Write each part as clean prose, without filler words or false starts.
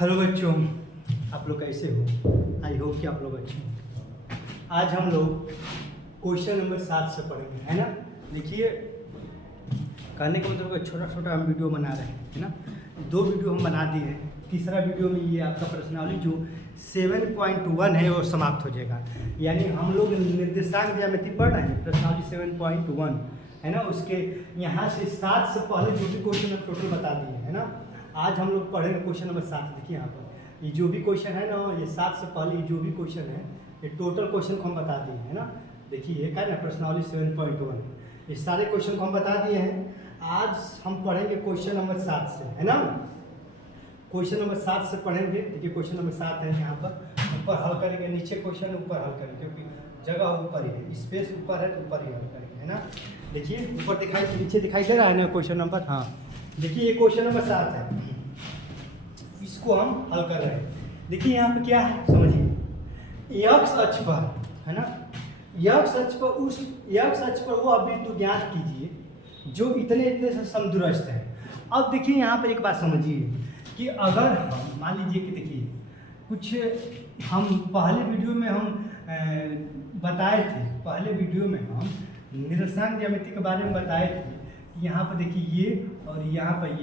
Hello बच्चों, आप लोग कैसे हो? आई होप कि आप लोग अच्छे हो। आज हम लोग क्वेश्चन नंबर 7 से पढ़ेंगे, है ना। देखिए, कहने का मतलब एक छोटा छोटा हम वीडियो बना रहे हैं, है ना। 2 वीडियो हम बना दिए हैं। तीसरा वीडियो में ये आपका प्रश्नावली जो 7.1 है वो समाप्त हो जाएगा। यानी हम लोग निर्देशांक ज्यामिति पढ़ रहे हैं, प्रश्नावली 7.1 है ना। उसके यहाँ से 7 से पहले जो भी क्वेश्चन हम टोटल बता दिए, है ना। आज हम लोग पढ़ेंगे क्वेश्चन नंबर 7। देखिए यहाँ पर ये जो भी क्वेश्चन है ना, ये 7 से पहले ये जो भी क्वेश्चन है, ये टोटल क्वेश्चन को हम बता दिए, है ना। देखिए ये क्या है ना, प्रश्नावली 7.1, ये सारे क्वेश्चन को हम बता दिए हैं। आज हम पढ़ेंगे क्वेश्चन नंबर 7 से, है ना। क्वेश्चन नंबर 7 से पढ़ेंगे। देखिए क्वेश्चन नंबर 7 है, यहाँ पर ऊपर हल करेंगे, नीचे क्वेश्चन ऊपर हल करेंगे, क्योंकि जगह ऊपर ही है, स्पेस ऊपर है तो ऊपर ही हल करेंगे, है ना। देखिए ऊपर दिखाई, नीचे दिखाई दे रहा है ना क्वेश्चन नंबर। हाँ देखिए ये क्वेश्चन नंबर 7 है, इसको हम हल कर रहे हैं। देखिए यहाँ पे क्या है, समझिए। एक्स अक्ष पर, है ना, एक्स अक्ष पर एक्स अक्ष पर वो बिंदु ज्ञात कीजिए जो इतने इतने से समदूरस्थ है। अब देखिए यहाँ पर एक बात समझिए कि अगर हम मान लीजिए कि देखिए कुछ हम पहले वीडियो में हम बताए थे, पहले वीडियो में हम निर्देशांक ज्यामिति के बारे में बताए थे कि यहाँ पर देखिए ये और यहाँ पर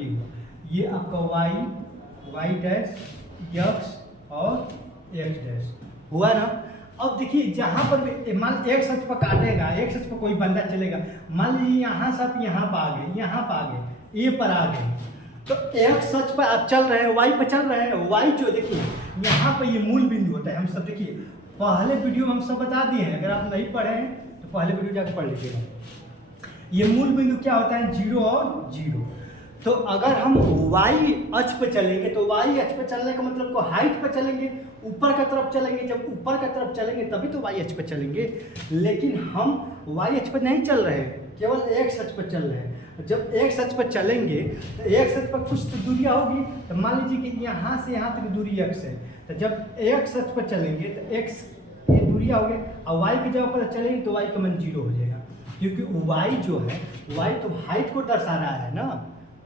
ये आपका वाई डैश एक्स और एक्स डैश हुआ ना। अब देखिए जहाँ पर मान एक्स अक्ष पर काटेगा, एक्स अक्ष पर कोई बंदा चलेगा, मान लीजिए यहाँ से आप यहाँ पर आ गए, यहाँ पर आ गए, ए पर आ गए, तो एक्स अक्ष पर आप चल रहे हैं, वाई पर चल रहे हैं। वाई जो देखिए यहाँ पर ये मूल बिंदु होता है। हम सब देखिए पहले वीडियो में हम सब बता दिए हैं, अगर आप नहीं पढ़े हैं तो पहले वीडियो जाकर पढ़ लीजिएगा। ये मूल बिंदु क्या होता है, 0 और 0। तो अगर हम वाई अक्ष पर चलेंगे तो वाई अक्ष पर चलने का मतलब को हाइट पर चलेंगे, ऊपर की तरफ चलेंगे। जब ऊपर की तरफ चलेंगे तभी तो वाई अक्ष पर चलेंगे। लेकिन हम वाई अक्ष पर नहीं चल रहे हैं, केवल एक्स अक्ष पर चल रहे हैं। जब एक्स अक्ष पर चलेंगे तो एक्स अक्ष पर कुछ तो दूरियाँ होगी। तो मान लीजिए कि यहाँ से यहाँ तक दूरी एक्स है, तो जब एक्स अक्ष पर चलेंगे तो एक्स ये दूरियाँ होगी, और वाई की जगह पर चलेंगे तो वाई का मान 0 हो जाएगा। क्योंकि वाई जो है, वाई तो हाइट को दर्शा रहा है ना,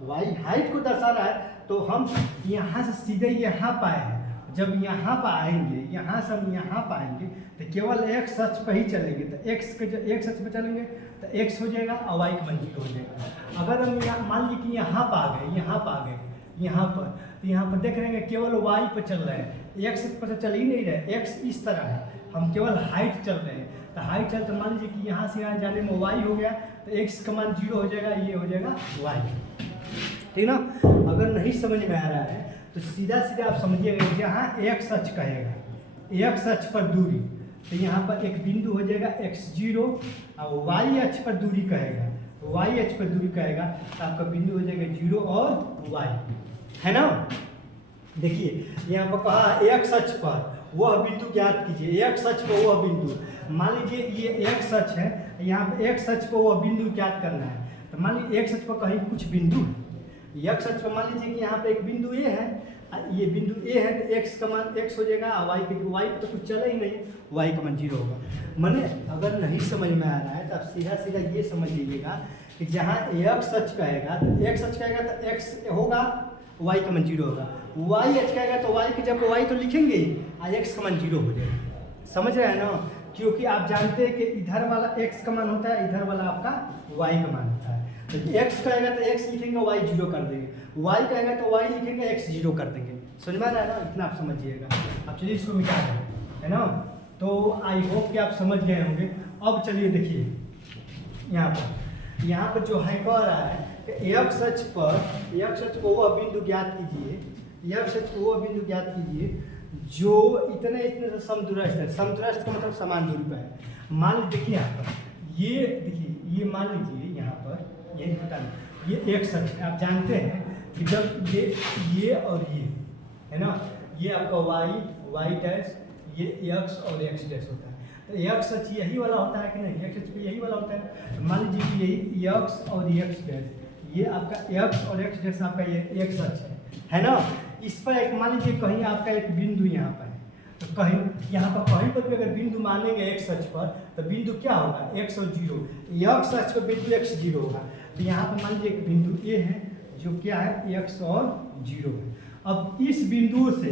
वाई हाइट को दर्शा रहा है। तो हम यहाँ से सीधे यहाँ पर आए हैं, जब यहाँ पर आएंगे, यहाँ से हम यहाँ पर आएंगे तो केवल एक्स अक्ष पर ही चलेंगे। तो एक्स अक्ष पर चलेंगे तो एक्स हो जाएगा और वाई का मान 0 हो जाएगा। अगर हम यहाँ मान लीजिए कि यहाँ पर आ गए, यहाँ पर आ गए, यहाँ पर, तो यहाँ पर देख रहे हैं केवल वाई पर चल रहे हैं, एक्स पर तो चल ही नहीं रहे। एक्स इस तरह है, हम केवल हाइट चल रहे हैं। तो हाइट चल तो मान लीजिए कि यहाँ से यहाँ जाने में वाई हो गया, तो एक्स का मान 0 हो जाएगा, ये हो जाएगा वाई, ठीक ना। अगर नहीं समझ में आ रहा है तो सीधा सीधा आप समझिएगा, जहाँ एक्स अक्ष कहेगा, एक्स अक्ष पर दूरी, तो यहाँ पर एक बिंदु हो जाएगा x0, और वाई अक्ष पर दूरी कहेगा, वाई अक्ष पर दूरी कहेगा तो आपका बिंदु हो जाएगा 0 और वाई, है ना। देखिए यहाँ पर कहा एक्स अक्ष पर वह बिंदु ज्ञात कीजिए। एक्स अक्ष पर वह बिंदु, मान लीजिए ये एक्स अक्ष है, यहाँ पर एक्स अक्ष पर वह बिंदु ज्ञात करना है। तो मान लीजिए एक्स अक्ष पर कहीं कुछ बिंदु है, एक्स अक्ष पर मान लीजिए कि यहाँ पे एक बिंदु ए है, ये बिंदु ए है, तो एक्स का मान एक्स हो जाएगा, और वाई पर तो कुछ चला ही नहीं, वाई का मान 0 होगा। माने अगर नहीं समझ में आ रहा है तो आप सीधा सीधा ये समझ लीजिएगा कि जहाँ एक्स अक्ष कहेगा तो एक्स अक्ष कहेगा तो एक्स होगा, वाई का मान 0 होगा। वाई अक्ष कहेगा तो वाई की जब वाई तो लिखेंगे ही, और एक्स का मान 0 हो जाएगा। समझ रहे हैं ना, क्योंकि आप जानते हैं कि इधर वाला एक्स का मान होता है, इधर वाला आपका वाई का मान होता है। तो एक्स कहेगा तो एक्स लिखेंगे, वाई 0 कर देंगे, वाई कहेगा तो वाई लिखेंगे, एक्स 0 कर देंगे। समझ में आ रहा है ना, इतना आप समझिएगा। अब चलिए इसको मिटा दें, है ना। तो आई होप कि आप समझ गए होंगे। अब चलिए देखिए यहाँ पर जो है कह रहा है कि एक्स अक्ष पर वह बिंदु ज्ञात कीजिए, एक्स अक्ष को वह बिंदु ज्ञात कीजिए जो इतने इतने से समदूरस्थ है। समदूरस्थ का मतलब समान दूरी पर है। मान लीजिए देखिए यहाँ पर ये देखिए, ये मान लीजिए यहाँ पर ये हटाना, ये एक्स अक्ष है। आप जानते हैं कि जब ये और ये है ना, ये आपका वाई डैश, ये एक्स और एक्स डैश होता है। तो एक्स अक्ष यही वाला होता है कि नहीं, एक्स अक्ष पे यही वाला होता है। तो मान लीजिए कि यही एक्स और एक्स डैश, ये आपका एक्स और एक्स डैश आपका ये एक्स अक्ष है ना। इस पर एक मान लीजिए कहीं आपका एक बिंदु यहाँ पर है, तो कहीं यहाँ पर कहीं पर भी अगर बिंदु मानेंगे एक्स अक्ष पर तो बिंदु क्या होगा, एक्स और 0। एक्स अक्ष पर बिंदु x 0 होगा। तो यहाँ पर मान लीजिए एक बिंदु ए है जो क्या है x और 0 है। अब इस बिंदु से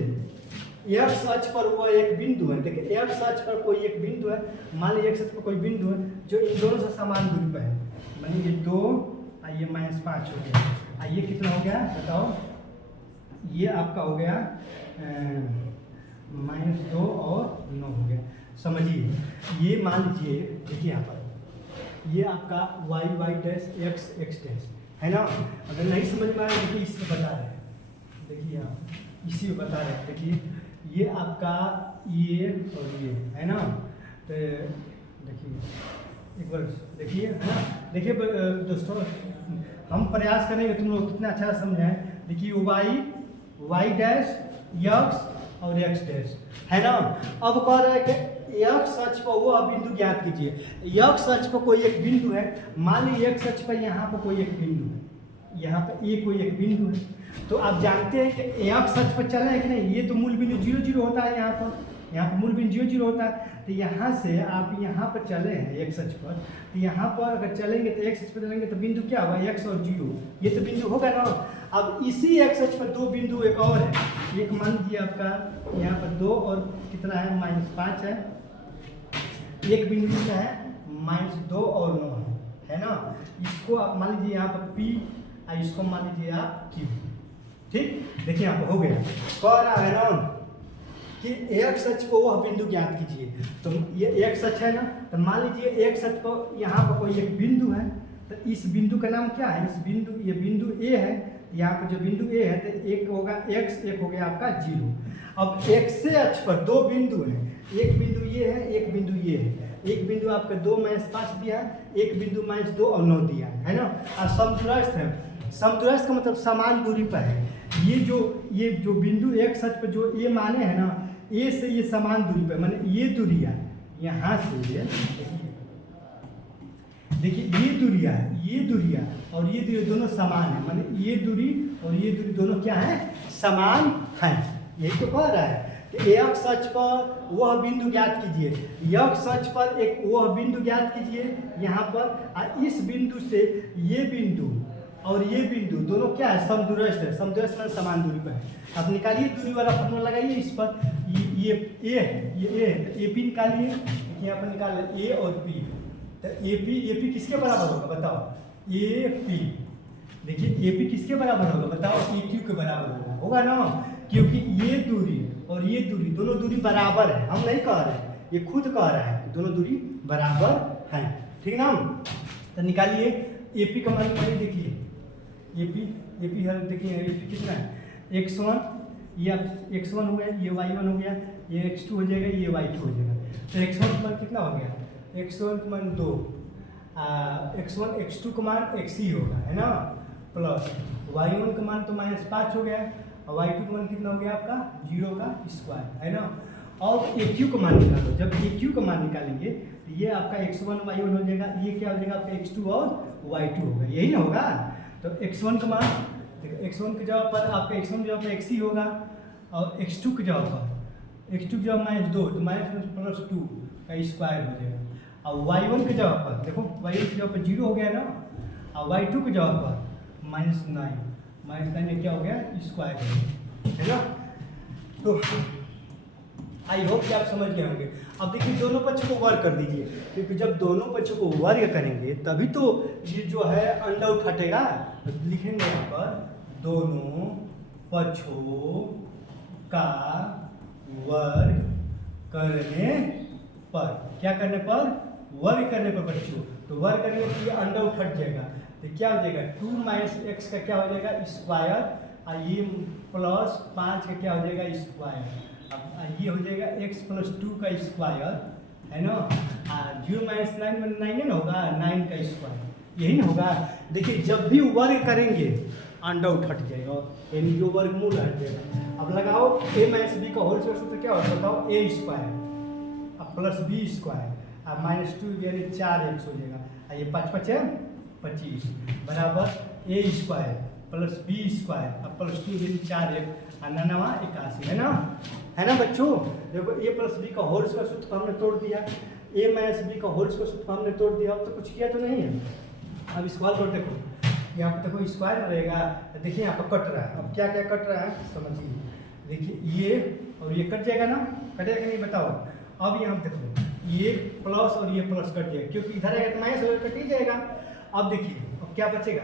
x अक्ष पर वो एक बिंदु है, देखिए x अक्ष पर कोई एक बिंदु है, मान लीजिए x अक्ष पर कोई बिंदु है जो इन दोनों से समान दूरी पर है, मानिए ये 2 और ये -5 हो गया। ये कितना हो गया बताओ, ये आपका हो गया -2 और 9 हो गया। समझिए ये मान लीजिए, देखिए यहाँ पर ये आपका y डैश x डैश है ना। अगर नहीं समझ में आया देखिए इसमें बता रहे हैं, देखिए यहाँ इसी में बता रहे हैं, देखिए ये आपका ये और ये है ना। तो देखिए एक बार देखिए है ना, देखिए दोस्तों हम प्रयास करेंगे तुम लोग कितना अच्छा समझाएं। देखिए y डैश x और x डैश है ना। अब कह रहा है कि x अक्ष पर वो बिंदु ज्ञात कीजिए। x अक्ष पर कोई एक बिंदु है, मान लीजिए x अक्ष पर यहाँ पर कोई एक बिंदु है, यहाँ पर ये कोई एक बिंदु है, तो आप जानते हैं कि x अक्ष पर चले हैं कि नहीं, ये तो मूल बिंदु 0 0 होता है, यहाँ पर मूल बिंदु 0 0 होता है। तो यहाँ से आप यहाँ पर चले हैं x अक्ष पर, तो यहाँ पर अगर चलेंगे तो x अक्ष पर चलेंगे तो बिंदु क्या होगा x और 0, ये तो बिंदु होगा ना। अब इसी x अक्ष पर दो बिंदु एक और है, एक मान लीजिए आपका यहाँ पर 2 और कितना है -5 है, एक बिंदु कितना है -2 और 9 है ना। इसको आप मान लीजिए यहाँ पर P और इसको मान लीजिए आप Q, ठीक। देखिए यहाँ पर हो गया, कह रहा है ना कि x अक्ष को वह बिंदु ज्ञात कीजिए। तो ये x अक्ष है ना, तो मान लीजिए x अक्ष पर यहाँ पर कोई एक बिंदु है, तो इस बिंदु का नाम क्या है, इस बिंदु, ये बिंदु A है, यहाँ पर जो बिंदु A है तो एक होगा x, एक हो गया आपका 0। अब x से अक्ष पर दो बिंदु हैं, एक बिंदु ये है, एक बिंदु ये है। एक बिंदु आपका 2 -5 दिया है, एक बिंदु -2 और 9 दिया है ना। और समदूरस्थ है, समदूरस्थ का मतलब समान दूरी पर है। ये जो बिंदु x अक्ष पर जो ये माने हैं ना, ए से ये समान दूरी पर, माने ये दूरियाँ यहाँ से ये देखिए ये दूरियाँ और ये दूरी दोनों समान है, माने ये दूरी और ये दूरी दोनों क्या है, समान है। यही तो कह रहा है कि x अक्ष पर वह बिंदु ज्ञात कीजिए, x अक्ष पर एक वह बिंदु ज्ञात कीजिए यहाँ पर, और इस बिंदु से ये बिंदु और ये बिंदु दोनों क्या है, समदूरस्थ है। समदूरस्थ में समान दूरी पर है। अब निकालिए दूरी वाला फॉर्मूला लगाइए इस पर, ये ए है, ये ए है, तो ए पी निकालिए, यहाँ पर निकाल ए और पी, तो ए पी किसके बराबर होगा बताओ, ए पी। देखिए ए पी किसके बराबर होगा बताओ, ए क्यू के बराबर होगा ना, क्योंकि ये दूरी और ये दूरी दोनों दूरी बराबर है। हम नहीं कह रहे हैं, ये खुद कह रहा है कि दोनों दूरी बराबर है, ठीक ना। तो निकालिए ए पी का मान निकालिए, देखिए ए पी हल देखिए, ए पी कितना है x1, ये अब x1 हो गया, ये y1 हो गया, ये x2 हो जाएगा, ये y2 हो जाएगा। तो x1 का मान कितना हो गया, x1 का मान 2, x1 x2 का मान x ही होगा है ना, प्लस y1 का मान तो -5 हो गया, और y2 का मान कितना हो गया आपका 0 का स्क्वायर है ना। और AQ का मान निकालो, जब AQ का मान निकालेंगे तो ये आपका x1 y1 हो जाएगा, ये क्या हो जाएगा आपका x2 और y2 होगा, यही ना होगा। तो x1 का मान, x1 के जगह पर आपका x1 के जगह पर x ही होगा, और x2 के जगह पर x2 के जगह -2 तो -+2 का स्क्वायर हो जाएगा, और y1 के जगह पर देखो y1 की जगह पर 0 हो गया ना, और y2 की जगह पर -9 में क्या हो गया स्क्वायर है ना। तो आई होप कि आप समझ गए होंगे। अब देखिए दोनों पक्षों को वर्ग कर दीजिए, क्योंकि जब दोनों पक्षों को वर्ग करेंगे तभी तो ये जो है अंडा उठाटेगा। तो लिखेंगे यहाँ पर दोनों पक्षों का वर्ग करने पर, क्या करने पर, वर्ग करने पर बच्चों, तो वर्ग करने पर ये अंडा उठट जाएगा, तो क्या हो जाएगा 2 - x का क्या हो जाएगा स्क्वायर, और ये +5 का क्या हो जाएगा स्क्वायर। अब ये हो जाएगा x + 2 का स्क्वायर है ना, 0 - 9 में 9 ना होगा, 9 का स्क्वायर, यही ना होगा। देखिए जब भी वर्ग करेंगे अंडा उठट जाएगा, यानी जो वर्गमूल हट जाएगा। अब लगाओ a - b का होल स्क्वायर सूत्र क्या होता है बताओ, a² अब +b² अब -2 यानी 4x हो जाएगा, ये 5 × 5 = 25 बराबर a² + b² अब +2 यानी 4x और 9 × 81 है ना बच्चों। देखो a + b का होल स्क्वायर सूत्र हमने तोड़ दिया, a - b का होल स्क्वायर सूत्र हमने तोड़ दिया, अब तो कुछ किया तो नहीं है। अब इस सवाल को देखो, यहाँ पर देखो स्क्वायर रहेगा, देखिए यहाँ पर कट रहा है। अब क्या क्या कट रहा है समझिए, देखिए ये और ये कट जाएगा ना, कटेगा नहीं बताओ। अब यहाँ देखो ये प्लस और ये प्लस कट जाएगा, क्योंकि इधर आएगा तो माइनस कट ही जाएगा। अब देखिए अब क्या बचेगा,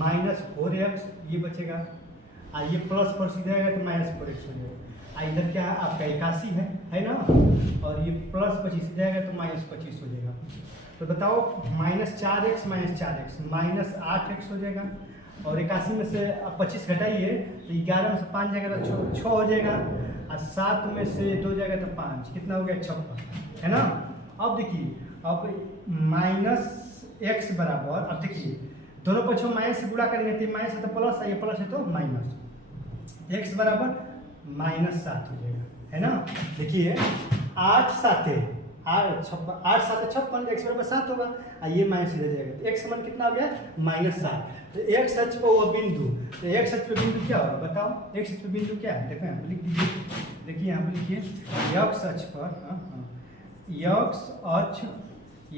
-4x ये बचेगा, ये प्लस पर सीधा आएगा तो -4x हो जाएगा। इधर क्या है आपका 81 है ना, और ये +25 सीधा आएगा तो -25 हो जाएगा। तो बताओ -4x -8x हो जाएगा, और 81 में से अब 25 घटाइए तो 11 में से 5 जाएगा तो 6 हो जाएगा, और 7 में से 2 जाएगा तो 5, कितना हो गया 56, है ना। अब देखिए अब -x बराबर, अब देखिए दोनों पक्षों माइनस से गुणा करेंगे तो माइनस है तो प्लस है, ये प्लस है तो माइनस, x बराबर -7 हो जाएगा, है ना। देखिए 8 7 है 8 7 56, x बराबर 7 होगा, ये माइनस रह जाएगा तो x मान कितना आ गया -7। तो x अक्ष पर वो बिंदु, तो x अक्ष पर बिंदु क्या होगा बताओ, x अक्ष पर बिंदु क्या है, देखो यहाँ पर लिख दीजिए, देखिए यहाँ पर लिखिए x अक्ष पर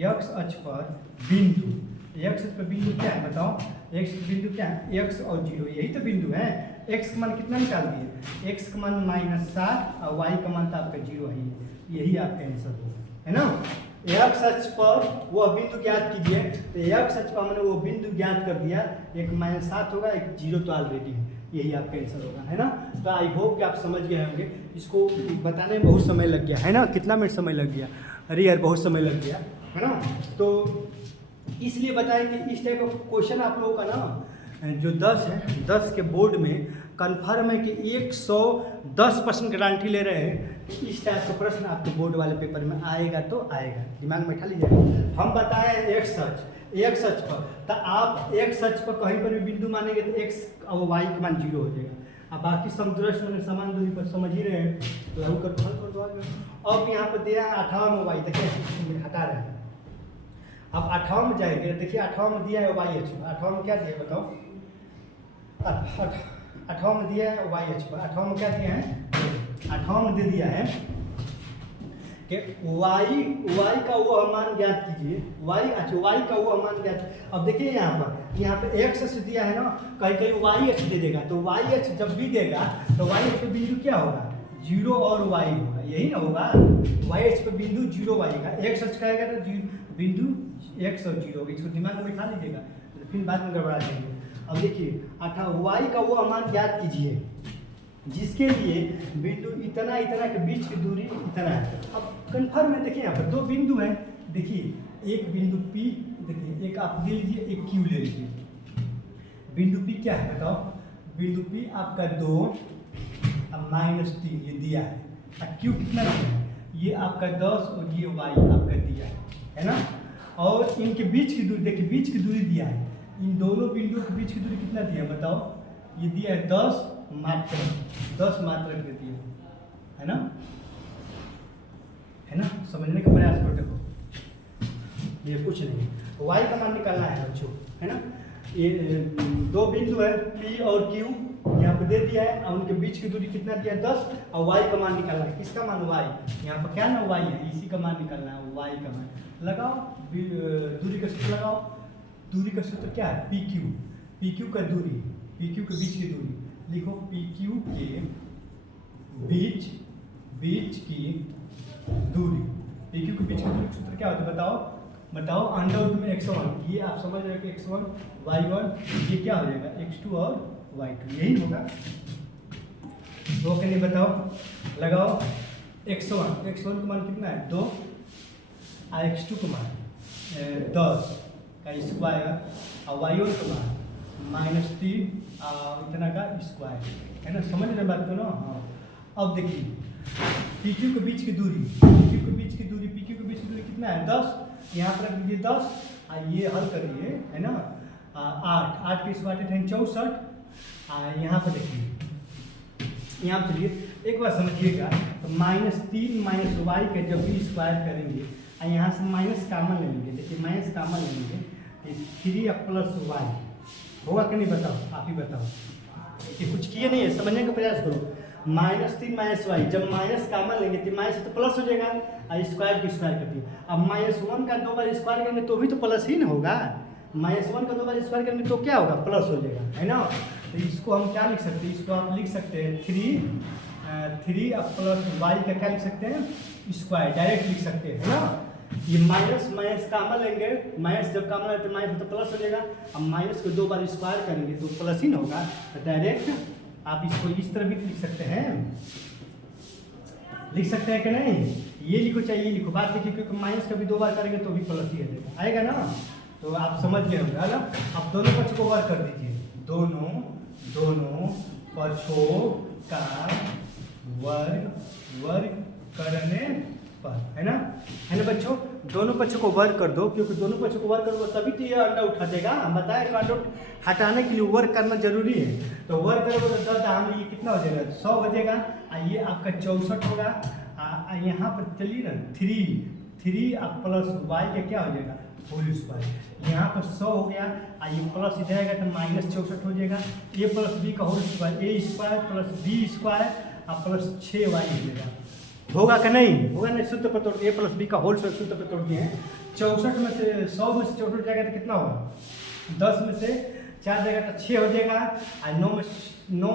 x अक्ष पर बिंदु, x अक्ष पर बिंदु क्या है बताओ, x बिंदु क्या है, x और 0, यही तो बिंदु है। x का मान कितना निकाल दिए, x का मान -7 और y का मान तो आपका 0 है, यही आपका आंसर होगा, है ना। x अक्ष पर वो बिंदु ज्ञात कीजिए, तो x अक्ष पर हमने वो बिंदु ज्ञात कर दिया, एक -7 होगा, एक 0 तो ऑलरेडी है, यही आपका आंसर होगा, है ना। तो आई होप कि आप समझ गए होंगे, इसको बताने में बहुत समय लग गया, है ना, कितना मिनट समय लग गया, अरे यार बहुत समय लग गया, है ना। तो इसलिए बताएं कि इस टाइप का क्वेश्चन आप लोगों का ना जो 10 है, 10 के बोर्ड में कन्फर्म है कि 110% गारंटी ले रहे हैं कि इस टाइप का प्रश्न आपके बोर्ड वाले पेपर में आएगा तो आएगा, दिमाग में बैठा लीजिएगा। हम बताएं x अक्ष पर, तो आप x अक्ष पर कहीं पर भी बिंदु मानेंगे तो x और y का मान 0 हो जाएगा। अब बाकी समदृष्ट में समान दूरी पर समझ ही रहे हैं, लागू कर दो। अब यहाँ पर दिया है 58 में y, देखिए हटा रहे हैं, अब 58 में जाएंगे, देखिए 58 में दिया है y अक्ष पर, 58 में क्या दिया है बताओ, 58 में दिया है y अक्ष पर, 58 में क्या दिया है, 58 में दे दिया है कि y का वो मान ज्ञात कीजिए, y का वो मान ज्ञात। अब देखिए यहाँ पर x अक्ष दिया है ना, कहीं कहीं y अक्ष दे देगा, तो y अक्ष जब भी देगा तो y अक्ष पे बिंदु क्या होगा, 0 और y होगा, यही ना होगा, y अक्ष पे बिंदु 0 y का, x अक्ष का आएगा तो बिंदु x और 0 होगा, इसको दिमाग में बिठा लीजिएगा, तो फिर बाद में गड़बड़ा जाएंगे। अब देखिए y का वो मान ज्ञात कीजिए जिसके लिए बिंदु इतना के बीच की दूरी इतना है। अब कन्फर्म है, देखिए यहाँ पर 2 बिंदु हैं, देखिए एक बिंदु P, देखिए एक आप ले लीजिए, एक Q ले लीजिए। बिंदु P क्या है बताओ, बिंदु P आपका 2 अब -3 ये दिया है, और Q कितना दिया है, ये आपका 10 और ये y आपका दिया है ना। और इनके बीच की दूरी, देखिए बीच की दूरी दिया है, इन दोनों बिंदुओं के बीच की दूरी कितना दिया है बताओ, ये दिया है 10 मात्रक दे दिया है ना, समझने का प्रयास करो। देखो ये कुछ नहीं, y का मान निकालना है बच्चों, है ना। ये 2 बिंदु है P और Q, यहाँ पे दे दिया है, और उनके बीच की दूरी कितना दिया है 10, और y का मान निकालना है, किसका मान y, यहाँ पर क्या ना y है, इसी का मान निकालना है, y का मान लगाओ, दूरी का सूत्र लगाओ, दूरी का सूत्र क्या है PQ का दूरी, PQ के बीच की दूरी लिखो, PQ के बीच की दूरी, PQ के बीच की दूरी सूत्र क्या होता है बताओ, अंडर में x1, ये आप समझ रहे हो कि x1 y1 ये क्या हो जाएगा x2 और y2, यही होगा, तो नहीं बताओ, लगाओ x1 का मान कितना है 2, और x2 का मान 10 का स्क्वायर, और y1 का मान -3 इतना का स्क्वायर, है ना, समझ रहे बात को ना। हाँ अब देखिए PQ के बीच की दूरी, PQ के बीच की दूरी कितना है 10, यहाँ पर रख दीजिए 10, ये हल करिए, है ना, 8 के स्क्वायर है 64, यहाँ पर देखिए, यहाँ पर चलिए एक बार समझिएगा, तो -3 -y के जब भी स्क्वायर करेंगे, यहाँ से माइनस कामन लेंगे, देखिए माइनस कामन लेंगे, 3 + y होगा कि नहीं बताओ, आप ही बताओ, ये कुछ किए नहीं है, समझने का प्रयास करो। -3 -y, जब माइनस कामन लेंगे तो माइनस तो प्लस हो जाएगा, स्क्वायर की स्क्वायर करती है, अब -1 का 2 बार स्क्वायर करेंगे तो भी तो प्लस ही ना होगा, -1 का 2 बार स्क्वायर करेंगे तो क्या होगा, प्लस हो जाएगा, है ना। तो इसको हम क्या लिख सकते हैं, इसको आप लिख सकते हैं 3 अब प्लस y का क्या लिख सकते हैं, स्क्वायर, डायरेक्ट लिख सकते हैं, है ना। ये माइनस माइनस कामन लेंगे, माइनस जब कामन लेते हैं माइनस तो प्लस हो जाएगा। अब माइनस को 2 बार स्क्वायर करेंगे तो प्लस ही ना होगा, तो डायरेक्ट आप इसको इस तरह भी लिख सकते हैं, लिख सकते हैं कि नहीं। ये लिखो चाहे ये लिखो, बात देखिए, क्योंकि माइनस का भी 2 बार करेंगे तो भी प्लस ही आएगा ना। तो आप समझ गए होंगे, है ना। अब दोनों पक्ष को वर्ग कर दीजिए, दोनों पक्षों का वर्ग करने पर, है ना बच्चों। दोनों पक्षों को वर्ग कर दो, क्योंकि दोनों पक्षों को वर्ग करोगे तभी तो ये अंडा उठा देगा। हम बताए कि अंडा हटाने के लिए वर्ग करना जरूरी है। तो वर्ग करोगे तो 10 दाम ये कितना हो जाएगा, 100 हो जाएगा। ये आपका 64 होगा। यहाँ पर चलिए ना 3 अब प्लस y का क्या हो जाएगा, होल स्क्वायर। यहाँ पर 100 हो गया, ये प्लस इधर आएगा तो -64 हो जाएगा। a प्लस b का whole square, a square plus b square plus 6y हो जाएगा। होगा कि नहीं, होगा नहीं। सूत्र पर तोड़ दिए, a प्लस b का होल स्क्वायर सूत्र पर तोड़ दिए हैं। 64 में से 100 में से 64 जाएगा तो कितना होगा, 10 में से 4 जाएगा तो 6 हो जाएगा, और 9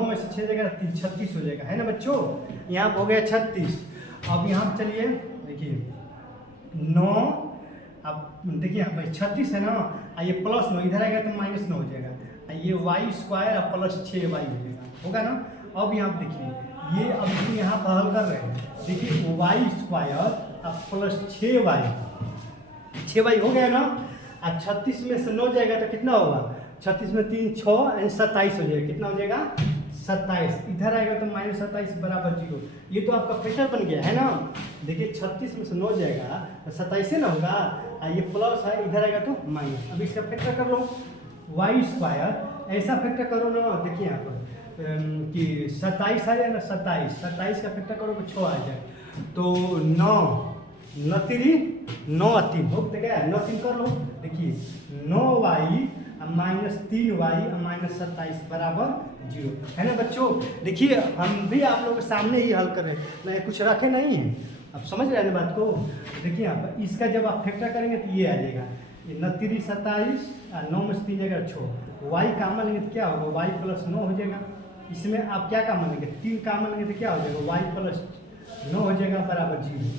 में से 6 जाएगा तो 36 हो जाएगा, है ना बच्चों। यहाँ हो गया 36। अब यहाँ चलिए देखिए 9, अब देखिए यहाँ पर 36 है ना, ये प्लस 9 इधर आएगा तो -9 हो जाएगा। ये y स्क्वायर प्लस 6y हो जाएगा, होगा ना। अब यहाँ देखिए ये अब इसको यहाँ पर हल कर रहे हैं, देखिए y स्क्वायर प्लस 6y हो गया ना। 36 में से 9 जाएगा तो कितना होगा, 36 में 3 6 27 हो जाएगा। कितना हो जाएगा, 27। इधर आएगा तो -27 बराबर 0। ये तो आपका फैक्टर बन गया, है ना। देखिए 36 में से 9 जाएगा तो 27 ना होगा, ये प्लस है, इधर आएगा तो माइनस। अब इसका फैक्टर कर लो, y स्क्वायर ऐसा फैक्टर करो ना। देखिए यहाँ पर कि 27 आ जाए ना, 27 का फैक्टर करो तो 6 आ जाए, तो 9 3 हो गया, 9 3 कर लो। देखिए 9y -3y -27 बराबर 0, है ना बच्चों। देखिए हम भी आप लोगों के सामने ही हल कर रहे हैं, मैं कुछ रखे नहीं है। अब समझ रहे हैं बात को। देखिए यहाँ पर इसका जब आप फैक्टर करेंगे तो ये आ जाएगा, 29 27 9 में से 3 जाएगा 6। y कामन लेंगे तो क्या होगा, y प्लस 9 हो जाएगा। इसमें आप क्या कामन लेंगे, 3 कामन लेंगे तो क्या हो जाएगा, y प्लस 9 हो जाएगा बराबर 0।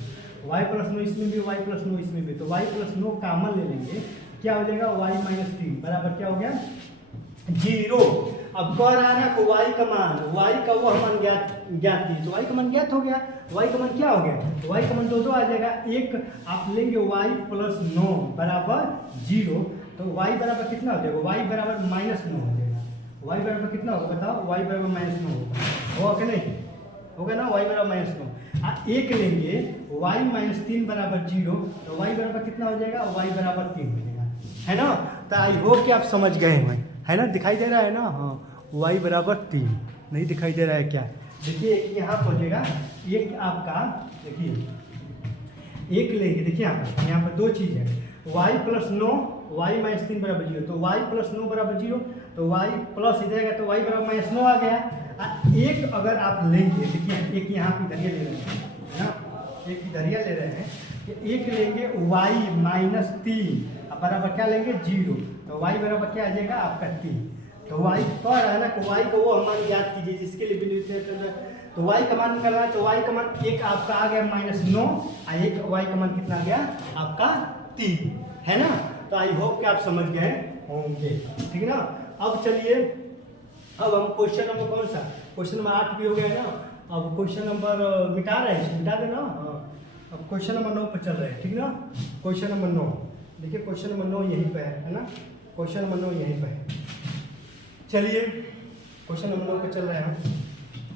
y प्लस 9 इसमें भी, y प्लस 9 इसमें भी, तो y प्लस 9 कामन ले लेंगे, क्या हो जाएगा, y -3 बराबर क्या हो गया, 0। अब कह रहा है ना कि y का मान, y का वह मान ज्ञात कीजिए, तो y का मान ज्ञात हो गया। y का मान क्या हो गया, y का मान 2 आ जाएगा। एक आप लेंगे y प्लस 9 बराबर 0, तो y बराबर कितना हो जाएगा, y बराबर -9 हो जाएगा। y बराबर कितना होगा बताओ, y बराबर -9 होगा कि नहीं, होगा ना, y बराबर -9। एक लेंगे y -3 बराबर 0, तो y बराबर कितना हो जाएगा, y बराबर 3 हो जाएगा, है ना। तो आई होप कि आप समझ गए हैं, है ना। दिखाई दे रहा है ना, हाँ y बराबर 3 नहीं दिखाई दे रहा है क्या। देखिए एक यहाँ पर हो जाएगा, एक आपका देखिए एक लेंगे, देखिए यहाँ पर 2 चीज़ है, y प्लस 9 y -3 बराबर 0, तो y प्लस 9 बराबर 0, तो y प्लस इधर आएगा तो y बराबर -9 आ गया। एक अगर आप लेंगे, देखिए एक यहाँ की धरिया ले रहे हैं, है ना, एक की धरिया ले रहे हैं, कि एक लेंगे y -3 बराबर क्या लेंगे 0, तो y बराबर क्या आ जाएगा आपका 3। तो y कह रहा है ना कि y को वो मान ज्ञात कीजिए जिसके लिए बिल्कुल, तो y का मान निकालना है, तो y का मान एक आपका आ गया -9, और एक y का मान कितना आ गया आपका 3, है ना। तो आई होप कि आप समझ गए होंगे, ठीक है ना। अब चलिए, अब हम क्वेश्चन नंबर कौन सा, क्वेश्चन नंबर 8 भी हो गया ना। अब क्वेश्चन नंबर मिटा रहे हैं, मिटा देना। अब क्वेश्चन नंबर 9 पर चल रहे हैं, ठीक ना। क्वेश्चन नंबर 9, देखिए क्वेश्चन नंबर 9 यहीं पे है ना, क्वेश्चन नंबर 9 यहीं पे है। चलिए क्वेश्चन नंबर 9 पे चल रहे हैं।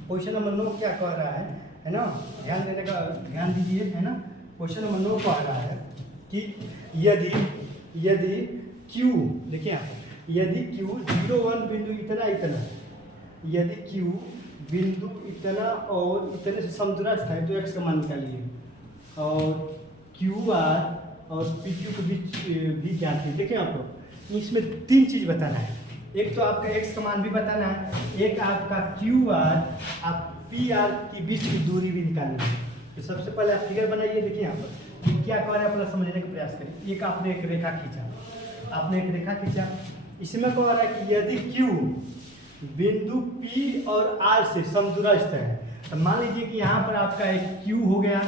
क्वेश्चन नंबर 9 क्या कह रहा है ना, ध्यान देने का, ध्यान दीजिए, है ना। क्वेश्चन नंबर 9 कह रहा है कि यदि Q, देखिए यहाँ यदि Q 0 1 बिंदु इतना, यदि Q बिंदु इतना और इतने से समदूरस्थ है तो x का मान निकालिए, और QR और PQ के बीच भी ज्ञात है। देखिए आपको इसमें 3 चीज़ बताना है, एक तो आपका x का मान भी बताना है, एक आपका QR आप PR के बीच की दूरी भी निकालनी है। तो सबसे पहले आप फिगर बनाइए, देखिए यहाँ पर क्या कह रहा है अपना समझने का प्रयास करिए। एक आपने एक रेखा खींचा, आपने एक रेखा खींचा, इसमें कह रहा है कि यदि Q बिंदु P और R से समदूरस्थ है, तो मान लीजिए कि यहाँ पर आपका एक Q हो गया,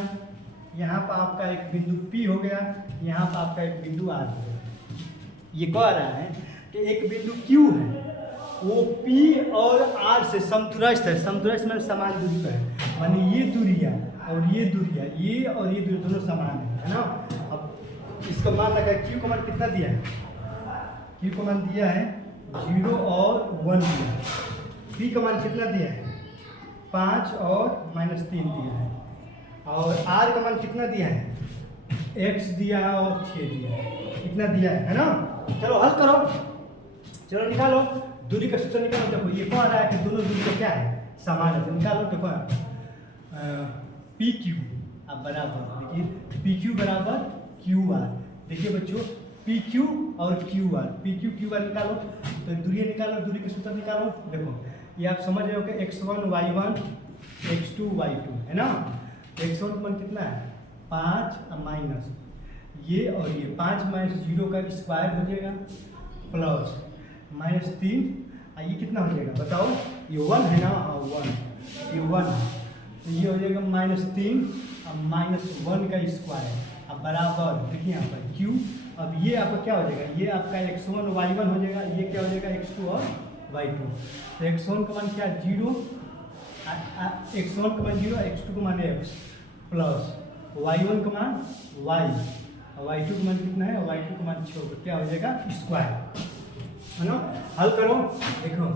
यहाँ पर आपका एक बिंदु P हो गया, यहाँ पर आपका एक बिंदु R हो गया। ये कह रहा है कि एक बिंदु Q है, वो P और R से समदूरस्थ है। समदूरस्थ में समान दूरी पर है, माने ये दूरियाँ और ये दूरियाँ, ये और ये दूरी दोनों समान है ना। अब इसका मान लगा Q का मान कितना दिया है, Q का मान दिया है 0 और 1 दिया है। P का मान कितना दिया है 5 और -3 दिया है, और R का मान कितना दिया है x दिया है और 6 दिया है, कितना दिया है ना। चलो हल करो, चलो निकालो दूरी का सूत्र निकालो। देखो ये कह रहा है कि दोनों दूरी का क्या है समान है, तो निकालो। देखो PQ अब बराबर, देखिए PQ बराबर QR। देखिए बच्चों PQ और QR, PQ QR निकालो तो दूरी निकालो, दूरी का सूत्र निकालो। देखो ये आप समझ रहे हो कि x1 y1 x2 y2 है ना। x1 का मान कितना है 5 माइनस ये और ये 5 - 0 का स्क्वायर हो जाएगा प्लस -3, ये कितना हो जाएगा बताओ, ये 1 है ना, हाँ 1, ये 1 है, तो ये हो जाएगा -3 और -1 का स्क्वायर। अब बराबर देखिए यहाँ पर Q, अब ये आपका क्या हो जाएगा, ये आपका x1 y1 हो जाएगा, ये क्या हो जाएगा x2 और y2। तो x1 का मान क्या 0, x1 का मान 0, x2 का मान x प्लस y1 का मान y, y2 का मान कितना है, y2 का मान 6, क्या हो जाएगा स्क्वायर है ना। हल करो, देखो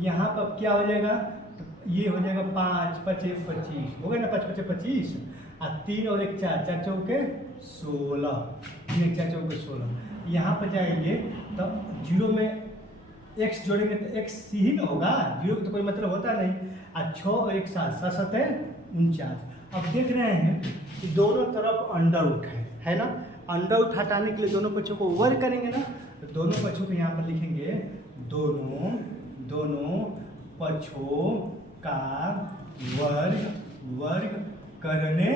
यहाँ पर क्या हो जाएगा, तो ये हो जाएगा 5 × 5 = 25 हो गया ना, 5 × 5 = 25 और 3 और 1 4, 4 चौके 16, 3 1 4 चौके 16। यहाँ पर जाएंगे तो 0 में x जोड़ेंगे तो x ही ना होगा, 0 का तो कोई मतलब होता नहीं। और 6 और 1 7, 7 7 है 49। अब देख रहे हैं कि दोनों तरफ अंडर रूट है ना। अंडर रूट हटाने के लिए दोनों पक्षों को वर्ग करेंगे ना, तो दोनों पक्षों को यहाँ पर लिखेंगे दोनों पक्षों का वर्ग करने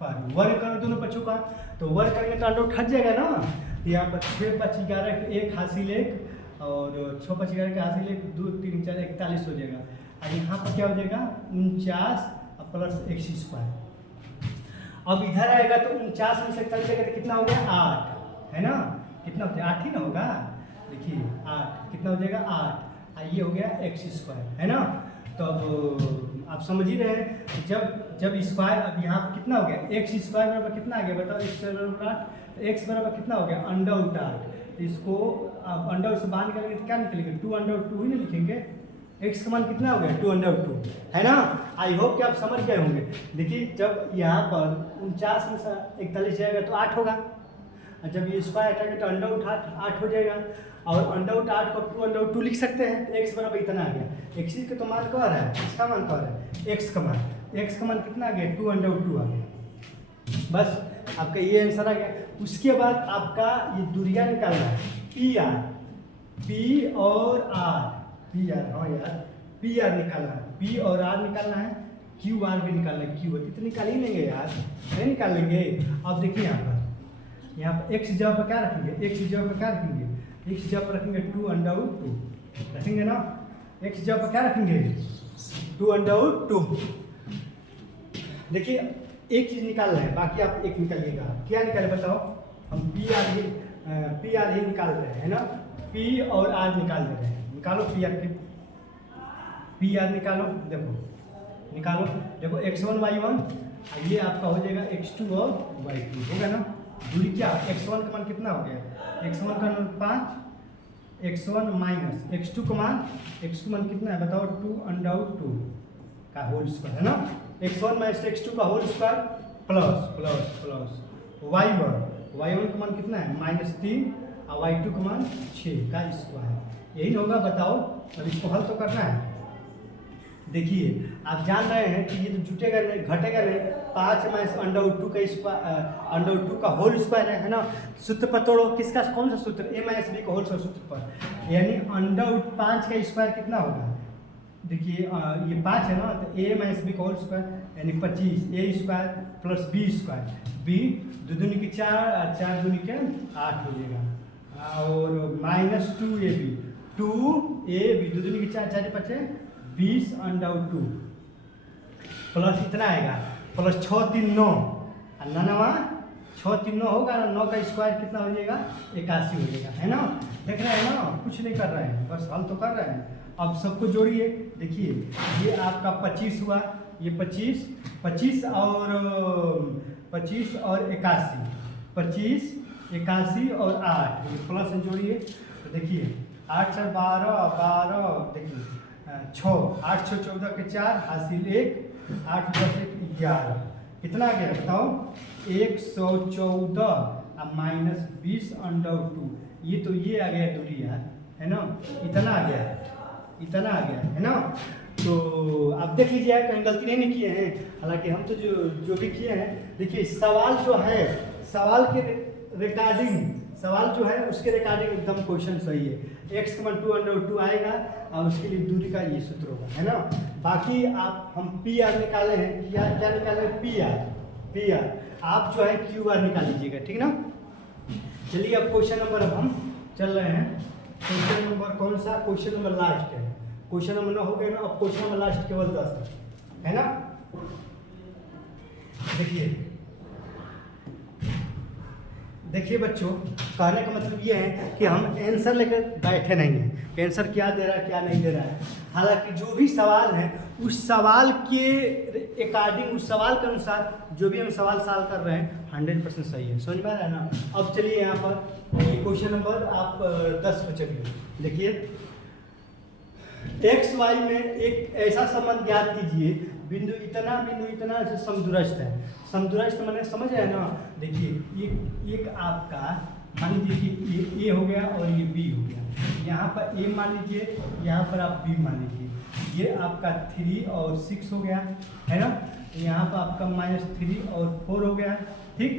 पर, वर्ग करो दोनों पक्षों का, तो वर्ग करेंगे तो अंडर रूट हट जाएगा ना। तो यहाँ पर 6 × 5 = 11 1 हासिल 1 और 6 × 5 = 11 का हासिल 1 2 3 4 41 हो जाएगा। और यहाँ पर क्या हो जाएगा 49 प्लस x²। अब इधर आएगा तो 49 में से 41 जाएगा तो कितना हो गया 8 है ना, कितना हो जाएगा 8 ही ना होगा, देखिए 8 कितना हो जाएगा 8, ये हो गया x² है ना। तो अब आप समझ ही रहे हैं, जब स्क्वायर, अब यहाँ पर कितना हो गया x² बराबर कितना आ गया बताओ, x² बराबर 8, तो x बराबर कितना हो गया √8। इसको अब अंडर से बाहर निकालेंगे तो क्या निकलेंगे 2√2 ही ना लिखेंगे, x का मान कितना हो गया 2√2 है ना। आई होप कि आप समझ गए होंगे। देखिए जब यहाँ पर 49 में से 41 जाएगा तो 8 होगा, और जब ये स्क्वायर हटाएंगे तो √8 हो जाएगा, और √8 को 2√2 लिख सकते हैं। तो x बराबर इतना आ गया, x का तो मान कह रहा है, इसका मान कह रहा है x का मान कितना आ गया 2√2 आ गया। बस आपका ये आंसर आ गया। उसके बाद आपका ये दूरियां निकालना है, P और R, हाँ यार PR निकालना है, P और R निकालना है, QR भी निकालना है। QR कितने निकाल ही लेंगे यार, नहीं निकाल लेंगे। अब देखिए यहाँ पर x जगह पर क्या रखेंगे, x जगह पर क्या रखेंगे, x जगह पर रखेंगे 2√2 रखेंगे ना, x जगह पर क्या रखेंगे 2√2। देखिए एक चीज़ निकालना है, बाकी आप एक निकालिएगा, क्या निकाले बताओ। हम PR ही निकाल रहे हैं ना, P और R निकाल दे रहे हैं, निकालो PR निकालो, निकालो देखो x1 y1, ये आपका हो जाएगा x2 और y2 होगा ना। दूरी क्या, x1 का मान कितना हो गया, x1 का मान 5, x1 माइनस x2 का मान कितना है बताओ 2√2 का होल स्क्वायर है ना। x1 माइनस x2 का होल स्क्वायर प्लस y1 का मान कितना है -3 और y2 का मान 6 का स्क्वायर, यही होगा बताओ। अब इसको हल तो करना है। देखिए आप जान रहे हैं कि ये तो जुटेगा नहीं घटेगा नहीं, 5 - √2 का स्क्वायर √2 का होल स्क्वायर है ना। सूत्र पर तोड़ो, किसका कौन सा सूत्र, a - b का होल सूत्र पर, यानी √5 का स्क्वायर कितना होगा। देखिए ये 5 है ना, तो a - b का होल स्क्वायर यानी 25, a² प्लस b², b 2 दूनी की 4 और 4 दूनी के 8 हो जाएगा, और -2ab, 2ab, दो दूनी की 4, 4 बचे 20/2 प्लस इतना आएगा, प्लस 6 3 9 और 9 6 3 9 होगा ना, 9 का स्क्वायर कितना हो जाएगा 81 हो जाएगा, है ना। देख रहे हैं ना, कुछ नहीं कर रहे हैं, बस हल तो कर रहे हैं। अब सबको जोड़िए, देखिए ये आपका 25 हुआ, ये 25 25 और 81, 25 81 और 8, ये प्लस जोड़िए तो देखिए 8 4 12 12, देखिए 6 8 6 14 के 4 हासिल 1, 8 10 1 11, कितना आ गया बताओ 114 और -20/2, ये तो ये आ गया दूरी यार, है ना, इतना आ गया, इतना आ गया, है ना। तो आप देख लीजिए कहीं गलती नहीं किए हैं, हालांकि हम तो जो भी किए हैं, देखिए सवाल जो है, सवाल के रिकॉर्डिंग, सवाल जो है उसके रिकॉर्डिंग एकदम क्वेश्चन सही है। x = 2/2 आएगा और उसके लिए दूरी का ये सूत्र होगा, है ना। बाकी आप हम PR निकाले हैं, क्या निकाले हैं, PR आप जो है QR निकाल लीजिएगा, ठीक ना। चलिए अब क्वेश्चन नंबर, अब हम चल रहे हैं क्वेश्चन नंबर, कौन सा क्वेश्चन नंबर लास्ट है, क्वेश्चन नंबर 9 हो गया ना, अब क्वेश्चन नंबर लास्ट केवल 10 है ना। देखिए बच्चों, कहने का मतलब ये है कि हम आंसर लेकर बैठे नहीं हैं कि आंसर क्या दे रहा है क्या नहीं दे रहा है। हालांकि जो भी सवाल है उस सवाल के अकॉर्डिंग, उस सवाल के अनुसार जो भी हम सवाल सॉल्व कर रहे हैं 100% सही है, समझ में आ रहा है ना। अब चलिए यहाँ पर ये क्वेश्चन नंबर आप 10 पे चलिए, देखिए x y में एक ऐसा संबंध ज्ञात कीजिए, बिंदु इतना से समदूरस्थ है। समदूरस्थ मैंने समझ रहे हैं ना। देखिए एक आपका मान लीजिए कि A हो गया और ये B हो गया, यहाँ पर A मान लीजिए, यहाँ पर आप B मान लीजिए, ये आपका 3 और 6 हो गया, है ना। यहाँ पर आपका -3 और 4 हो गया, ठीक।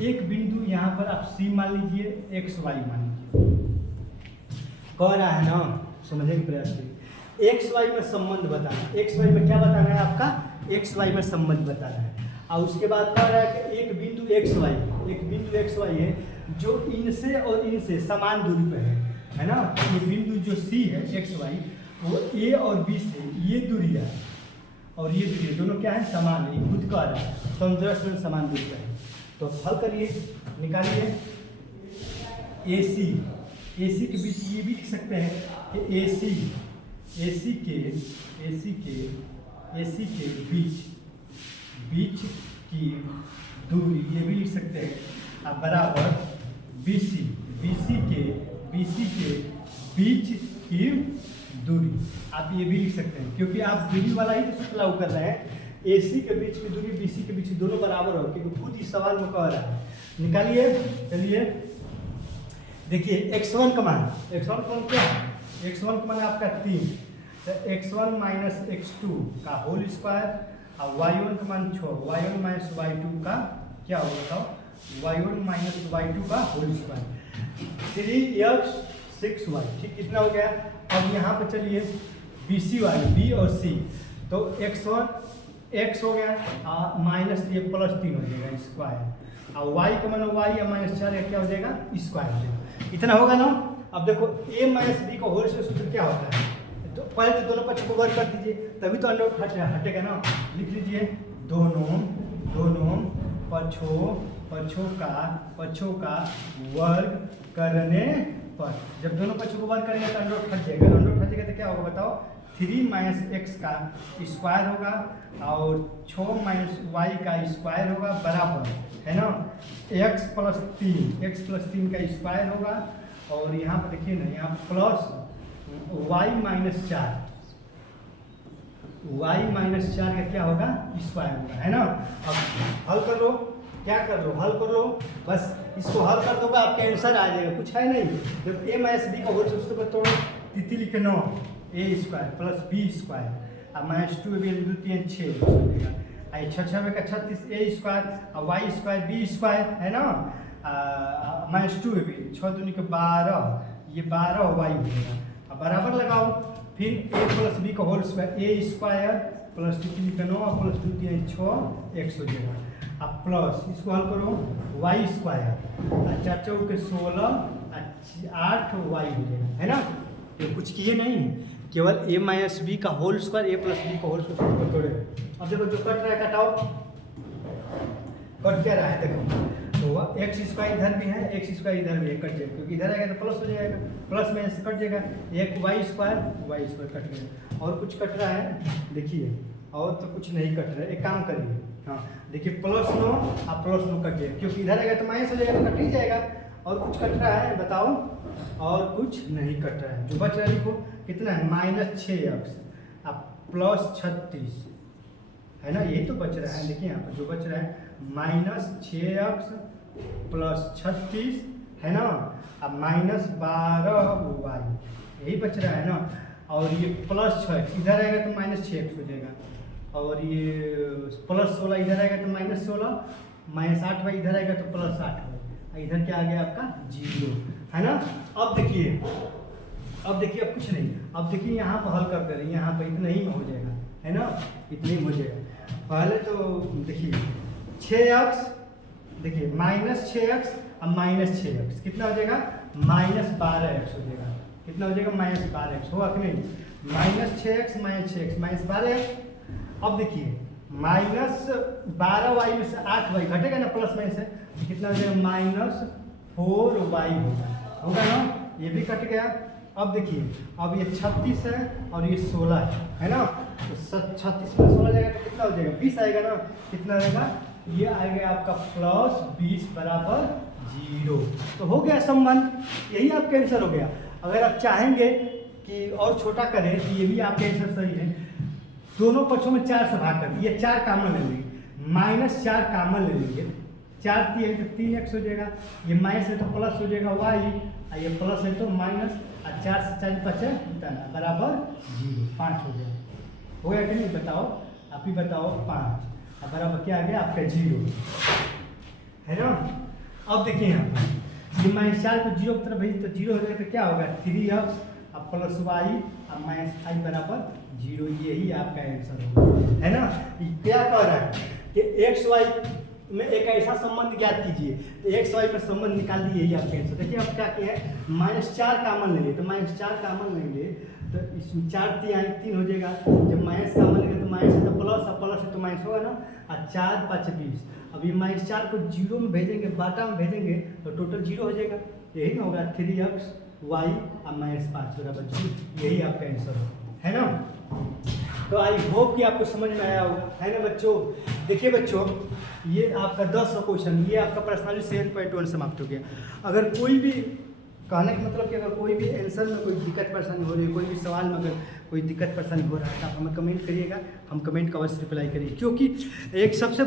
एक बिंदु यहाँ पर आप C मान लीजिए, x y मान लीजिए, कह रहा है ना, समझने का प्रयास करिए। एक्स वाई में संबंध बताना, एक्स वाई में क्या बताना है आपका, एक्स वाई में संबंध बताना है। और उसके बाद कह रहा है कि एक बिंदु एक्स वाई है जो इनसे और इनसे समान दूरी पर है ना। ये बिंदु जो सी है एक्स वाई, वो ए और बी से ये दूरी है और ये दूरी दोनों क्या है, समान है, ये खुद कह रहा है समदूरस्थ में समान दूरी पर है। तो हल करिए, निकालिए AC के बीच ये भी लिख सकते हैं कि AC के बीच की दूरी, ये भी लिख सकते हैं, अब बराबर BC के बीच की दूरी, आप ये भी लिख सकते हैं, क्योंकि आप दूरी वाला ही तो सूत्र लागू कर रहे हैं। AC के बीच की दूरी BC के बीच दोनों बराबर हो, क्योंकि खुद इस सवाल में कह रहा है। निकालिए, चलिए देखिए x1 का मान क्या है, x1 का मान आपका 3, तो x1 - x2 का होल स्क्वायर और y1 का मान 6, y1 - y2 का क्या होगा बताओ, y1 - y2 का होल स्क्वायर, 3x 6y, ठीक, कितना हो गया। अब यहाँ पे चलिए BC वाली B और C, तो x हो गया माइनस ये +3 हो जाएगा स्क्वायर, और y का मान y या -4 क्या हो जाएगा, स्क्वायर हो जाएगा, इतना होगा ना। अब देखो A - B का होल स्क्वायर सूत्र क्या होता है, तो पहले तो दोनों पक्ष को वर्ग कर दीजिए, तभी तो अंडर हटेगा ना। लिख लीजिए दोनों पक्षों का वर्ग करने पर, जब दोनों पक्षों को वर्ग करेंगे तो अंडर हट जाएगा, अंडर हट जाएगा तो क्या होगा बताओ, 3 - x का स्क्वायर होगा और 6 - y का स्क्वायर होगा, बराबर है ना x + 3 का स्क्वायर होगा, और यहाँ पर देखिए ना, यहाँ प्लस y - 4 का क्या होगा, स्क्वायर होगा, है ना। अब हल कर लो, क्या कर लो, हल कर लो, बस इसको हल कर दोगे आपका आंसर आ जाएगा, कुछ है नहीं। जब A - B का होल सूत्र को तोड़ो, तिथि लिखे 9, A² + B² और -2 2 3 6 हो जाएगा, 6 का 36 A² और y² B² है ना, -2 भी 6 दूनी के 12, ये 12 y हो जाएगा। अब बराबर लगाओ, फिर A + B का होल स्क्वायर, A² + 2 3 9 + 2 3 6 x हो जाएगा। अब प्लस इसको हल करो, y² और 4 4 के 16 और 8 वाई हो जाएगा, है ना। ये कुछ किए नहीं है, केवल a माइनस बी का whole square a plus B का होल स्क्वायर तोड़े। अब देखो जो कट रहा है कटाओ, कट क्या रहा है देखो, तो एक्स स्क्वायर इधर भी है, एक्स स्क्वायर इधर भी है, कट जाएगा क्योंकि इधर आएगा तो प्लस हो जाएगा, प्लस में से कट जाएगा, एक वाई स्क्वायर कट गया। और कुछ कट रहा है देखिए, और तो कुछ नहीं कट रहा है, एक काम करिए, हाँ देखिए प्लस 9 और प्लस 9 कट जाएगा क्योंकि इधर आएगा तो माइनस हो जाएगा, तो कट ही जाएगा। और कुछ कट रहा है बताओ, और कुछ नहीं कट रहा है, जो बच रहा है देखो कितना है, -6x अब +36 है ना, यही तो बच रहा है। देखिए यहाँ पर जो बच रहा है -6x +36 है ना, अब -12y यही बच रहा है ना। और ये +6x इधर आएगा तो -6x हो जाएगा, और ये +16 इधर आएगा तो -16, -8y इधर आएगा तो +8y, इधर क्या आ गया आपका 0, है ना। अब देखिए अब कुछ नहीं, अब देखिए यहाँ पर हल कर दे रहे हैं, यहाँ पर इतना ही में हो जाएगा, है ना, इतने ही हो जाएगा। पहले तो देखिए 6x, देखिए -6x अब -6x कितना हो जाएगा, -12x हो जाएगा, कितना हो जाएगा -12x होगा कि नहीं, -6x -6x -12x। अब देखिए -12y में से 8y घटेगा ना, प्लस में से कितना हो जाएगा -4y होगा ना, ये भी कट गया। अब देखिए अब ये 36 है और ये 16 है ना, तो 36 में 16 जाएगा तो कितना हो जाएगा 20 आएगा ना, कितना आएगा, ये आएगा आपका +20 = 0। तो हो गया संबंध, यही आपका आंसर हो गया। अगर आप चाहेंगे कि और छोटा करें तो ये भी आपका आंसर सही है। दोनों पक्षों में 4 से भाग कर, ये 4 कामन ले लेंगे, -4 कामन ले लेंगे, 4 3 है तो 3x हो जाएगा, ये माइनस है तो प्लस हो जाएगा y, और ये प्लस है तो माइनस, और 4 से 4 बचे बराबर 0, 5 हो गया। हो गया कि नहीं बताओ, आप ही बताओ 5 और बराबर क्या आ गया आपका 0, है ना। अब देखिए यहाँ पर ये -4 को 0 की तरफ भेज तो 0 हो जाएगा, तो क्या होगा 3x अब +y अब -i बराबर 0, यही आपका आंसर होगा, है ना। क्या कह रहा है कि एक्स वाई में एक ऐसा संबंध ज्ञात कीजिए, तो एक्स वाई में संबंध निकाल दिए, यही आपका आंसर। देखिए अब क्या किया है, -4 कामन लेंगे, तो -4 कामन लेंगे तो इसमें 4 3 हो जाएगा, जब माइनस कामन लेंगे तो माइनस है तो प्लस, और प्लस है तो माइनस होगा ना, और 4 5 20। अब ये -4 को 0 में भेजेंगे, बाटा में भेजेंगे तो टोटल 0 हो जाएगा, यही ना होगा 3x y और -5 बराबर 0, यही आपका आंसर है ना। तो आई होप कि आपको समझ में आया होगा, है ना बच्चों। देखिए बच्चों, ये आपका 10 क्वेश्चन, ये आपका पर्सनली 7.1 समाप्त हो गया। अगर कोई भी कहने का मतलब कि अगर कोई भी आंसर में कोई दिक्कत परेशानी हो रही है, कोई भी सवाल में अगर कोई दिक्कत परेशानी हो रहा है तो आप हमें कमेंट करिएगा, हम कमेंट का अवश्य रिप्लाई करिए। क्योंकि एक सबसे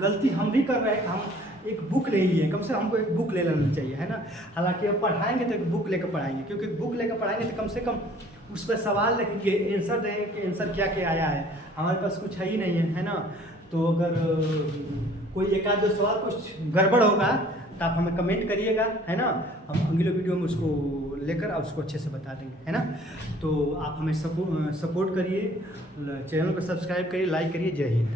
गलती हम भी कर रहे हैं, हम एक बुक नहीं लिए, कम से कम हमको एक बुक ले लेना चाहिए, है ना। हालांकि अब पढ़ाएंगे तो एक बुक लेकर पढ़ाएंगे, क्योंकि बुक लेकर पढ़ाएंगे तो कम से कम उस पर सवाल लिखेंगे, आंसर देंगे कि आंसर क्या क्या आया है, हमारे पास कुछ है ही नहीं है ना। तो अगर कोई एक आध दो सवाल कुछ गड़बड़ होगा तो आप हमें कमेंट करिएगा, है ना, हम अगले वीडियो में उसको लेकर और उसको अच्छे से बता देंगे, है ना। तो आप हमें सपोर्ट करिए, चैनल को सब्सक्राइब करिए, लाइक करिए। जय हिंद।